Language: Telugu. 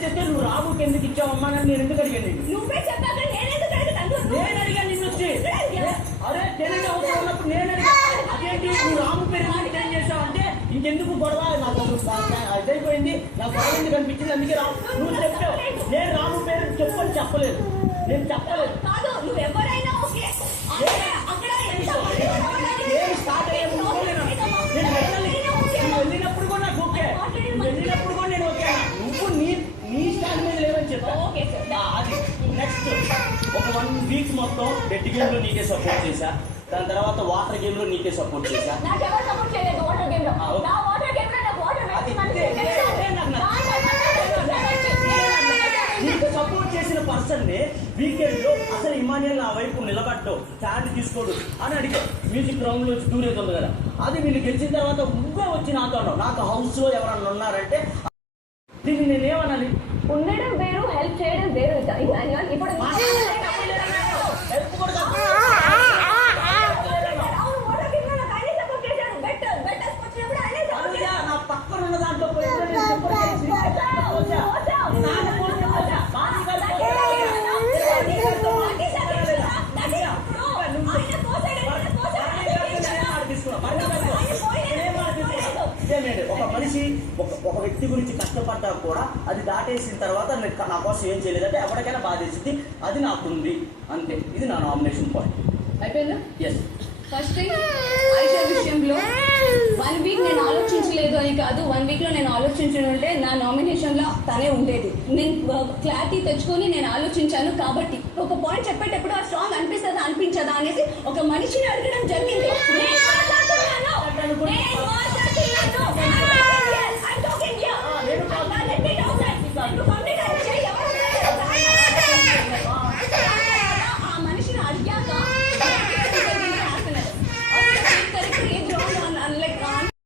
ఇచ్చేస్తే నువ్వు రాముకి ఎందుకు ఇచ్చావమ్మా అని నేను ఎందుకు అడిగాను? నువ్వే చెప్పాక నేనెందుకు అడుగుతాను? నేను అడిగాను నిన్ను వచ్చి. అరే తెలియని అవసరం ఉన్నప్పుడు నేను అడిగాను. అదేంటి నువ్వు రాము పేరు ఏం చేసావు అంటే ఇంకెందుకు గొడవ, నాకు అదైపోయింది, నాకు గొడవ ఎందుకు అనిపించింది, అందుకే రాము నువ్వు చెప్పావు. నేను రాము పేరు చెప్పని చెప్పలేదు, నేను చెప్పలేదు. కాదు నువ్వు ఎవరైనా ఓకే అక్కడ స్టార్ట్ అయ్యే వెళ్ళినప్పుడు కూడా నాకు ఓకే, వెళ్ళినప్పుడు కూడా నేను ఓకే. నువ్వు నీ స్టాండ్ మీద లేవని చెప్పా. అది నెక్స్ట్ ఒక 1 వీక్ మొత్తం బెట్ గేమ్ లో నీకే సపోర్ట్ చేశా, దాని తర్వాత వాటర్ గేమ్ లో నీకే సపోర్ట్ చేశా. నీకు సపోర్ట్ చేసిన పర్సన్ ని వీకెండ్ లో అసలు ఇమానియల్ నా వైపు నిలబడ్డావు, స్టాండ్ తీసుకోడు అని అడిగావు. మ్యూజిక్ గ్రౌండ్ లో దూరేది ఉంది కదా, అది వీళ్ళు గెలిచిన తర్వాత నువ్వే వచ్చి నాతో అన్నావు. నాకు హౌస్ లో ఎవరన్నా ఉన్నారంటే దీన్ని నేనేమనాలి? ఉండడం వేరు, హెల్ప్ చేయడం వేరు. ఇప్పుడు హెల్ప్ కూడా నా పక్కన ఉన్న దాంట్లో ఒక మనిషి ఒక వ్యక్తి గురించి కష్టపడ్డా కూడా అది దాటేసిన తర్వాత నా కోసం ఏం చేయలేదంటే ఎవరికైనా బాధేసింది, అది నాకుంది అంతే. ఇది నా నామినేషన్ పాయింట్. అయిపోయిందా? ఎస్. ఫస్ట్ థింగ్ ఐషా విషయంలో 1 వీక్ నేను ఆలోచించలేదు అని కాదు, 1 వీక్ లో నేను ఆలోచించి ఉంటే నా నామినేషన్ లో తనే ఉండేది. నేను క్లారిటీ తెచ్చుకొని నేను ఆలోచించాను కాబట్టి ఒక పాయింట్ చెప్పేటప్పుడు ఆ స్ట్రాంగ్ అనిపిస్తుందా అనిపించదా అనేది ఒక మనిషిని అడగడం జరిగింది. నేను మాట్లాడుతున్నాను